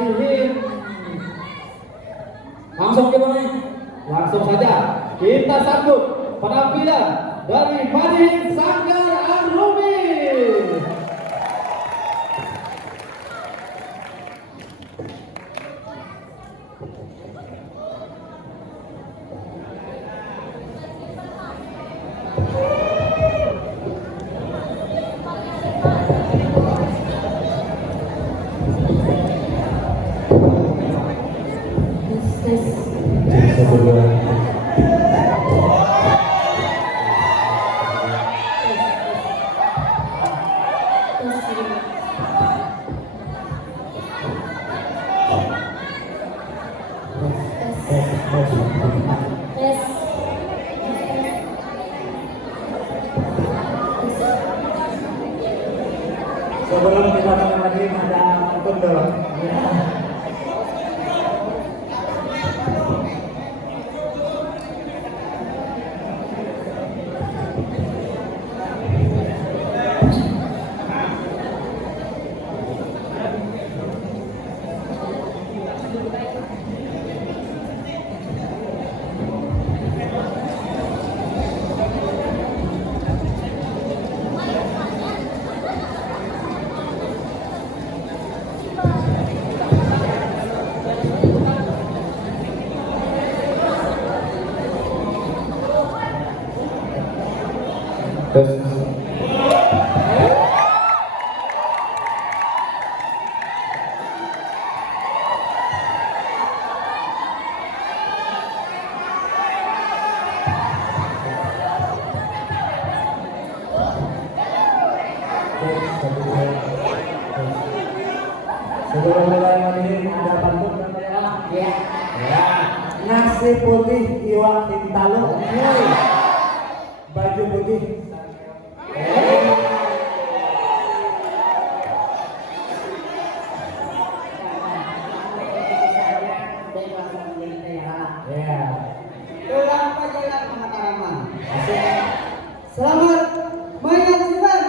Madihin. Langsung gimana? Langsung saja kita sambut penampilan dari Madihin Sanggar Arumi. Sebelum kita mulai lagi ada pantun dong. Sebelum mulai ini ada pantun namanya ya. Ya. Nasi putih iwak tintalo. Baju putih. Ya. Tulang pajalan Mataraman. Selamat menyaksikan.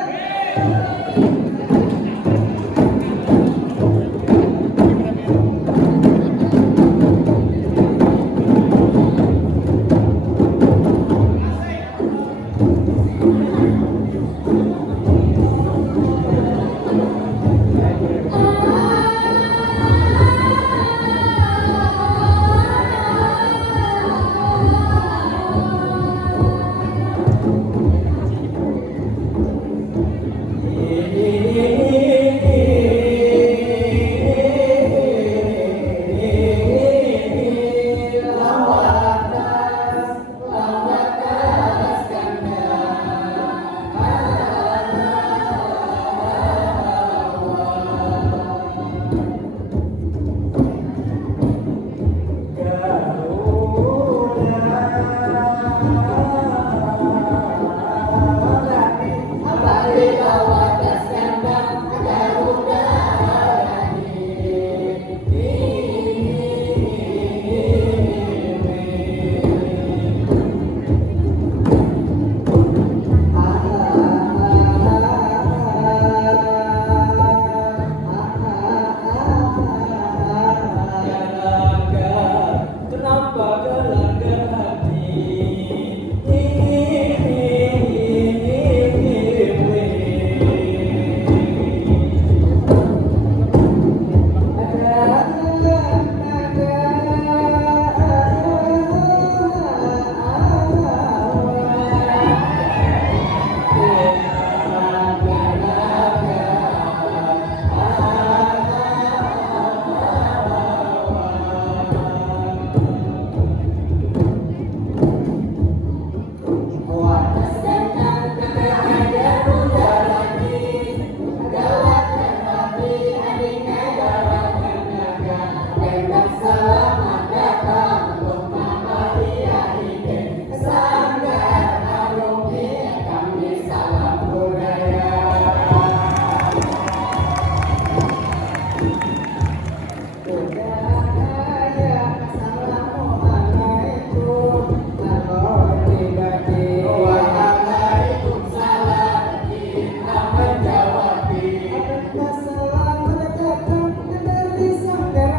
Sanggar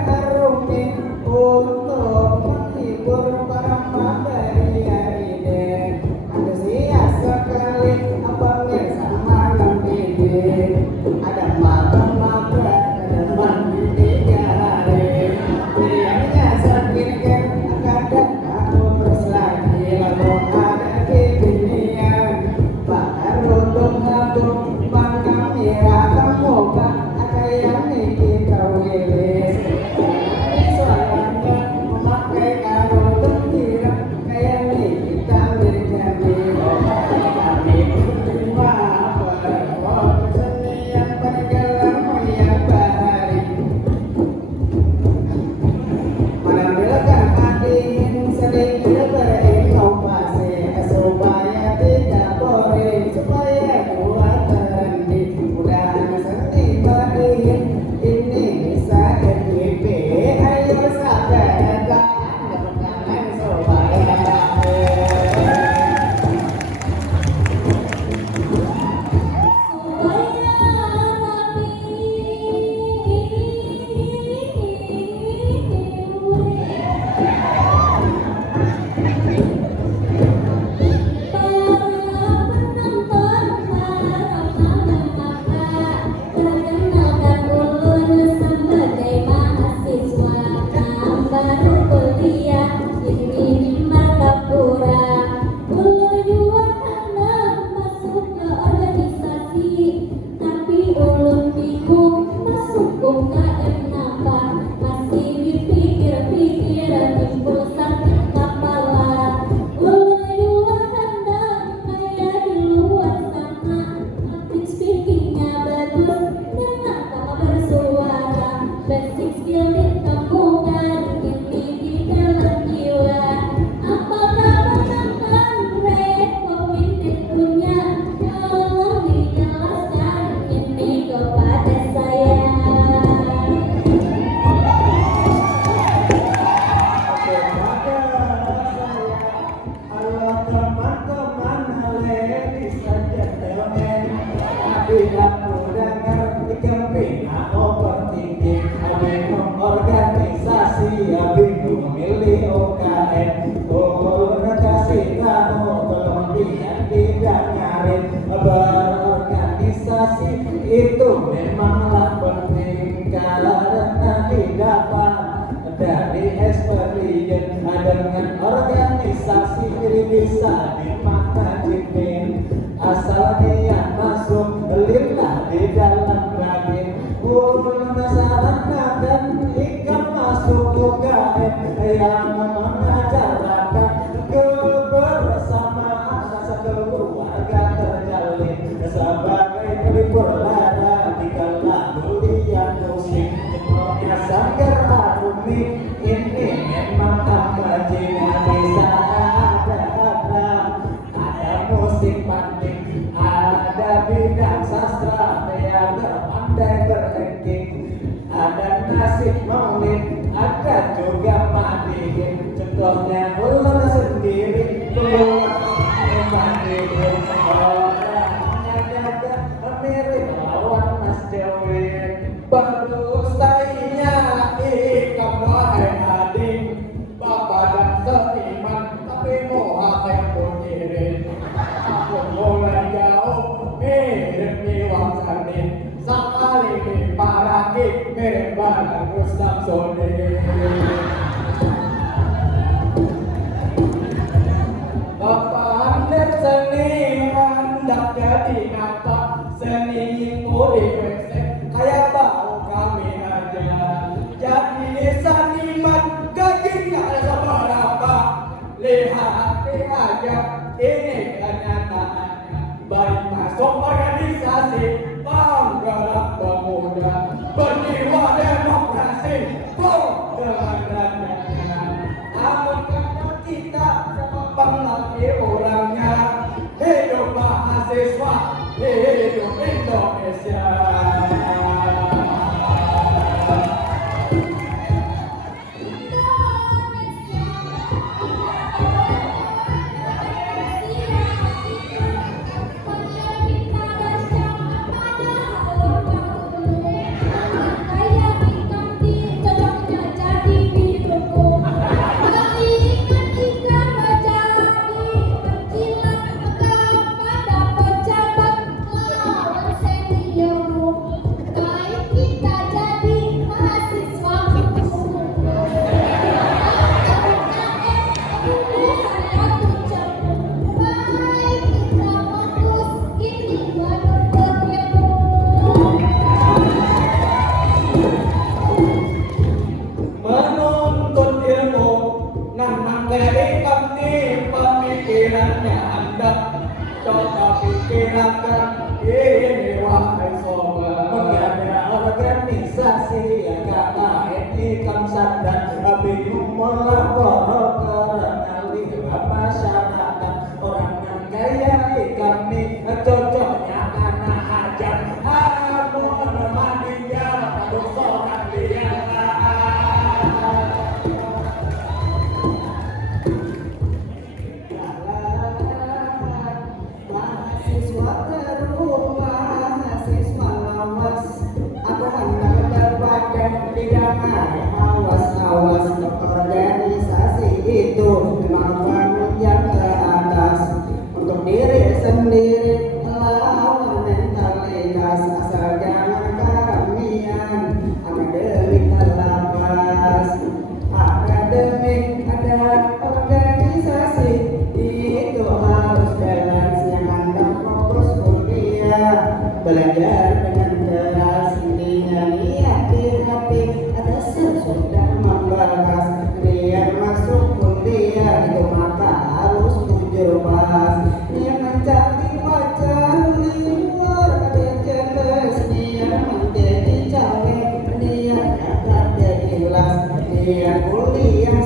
bingung organisasi, bingung milih UKM. Kasih tahu kelebihan tidak nyarin. Berorganisasi itu memanglah penting karena didapat dari experience. Dengan organisasi bisa dimaknai asal dia masuk lillah di dalam batin. Masyarakat ikan masuk UKM yang mengajarkan kebersamaan sekeluarga terjalin sebagai pelipur lara di kala kuliah musik. Sanggar Arumi ini memang kajian bisa ada musik panting, ada bidang sastra, teater pandai berakting, ada nasib maulid, ada juga madihin. Contohnya ulun sendiri keluar madihin, orangnya jaga mirip lawan Mas Dewi. Baru saya ikan wahai ading, bapak dan seniman tapi moha yang berdiri. Aku mulai jauh mirip Iwan Sandi, sekali diparaki mirip barang Rustam Sodi. Bapak Andep seniman hendak jadi apa? Seni itu di WC kayak bau kami aja. Jadi seniman gajinya seberapa? Lihat aja ini kenyataannya. Baik masuk organisasi penggerak pemuda, berjiwa demokrasi, dengan radanya. Namun karena kita pengerti orangnya, hidup mahasiswa, hidup Indonesia. Pemikirannya Anda coba pikirkan ini wahai sobat. Menjadi organisasi yang KKNI Kamsadan bingung melapor kenali masyarakat. Orang kaya kami cocoknya karena hajat amun mandinya untuk seorang dia. Awas organisasi itu memang yang teratas untuk diri sendiri melawan mentalitas asal jangan keramaian akademik terlambat. Akademik ada organisasi itu harus balance yang Anda fokus kuliah belajar dengan keras intinya niat di hati ada sesudah membahas niat masuk kuliah itu maka harus jujur pas niat mencari pacar luar ada jelas niat menjadi cewek niat dapat jadi ikhlas niat kuliah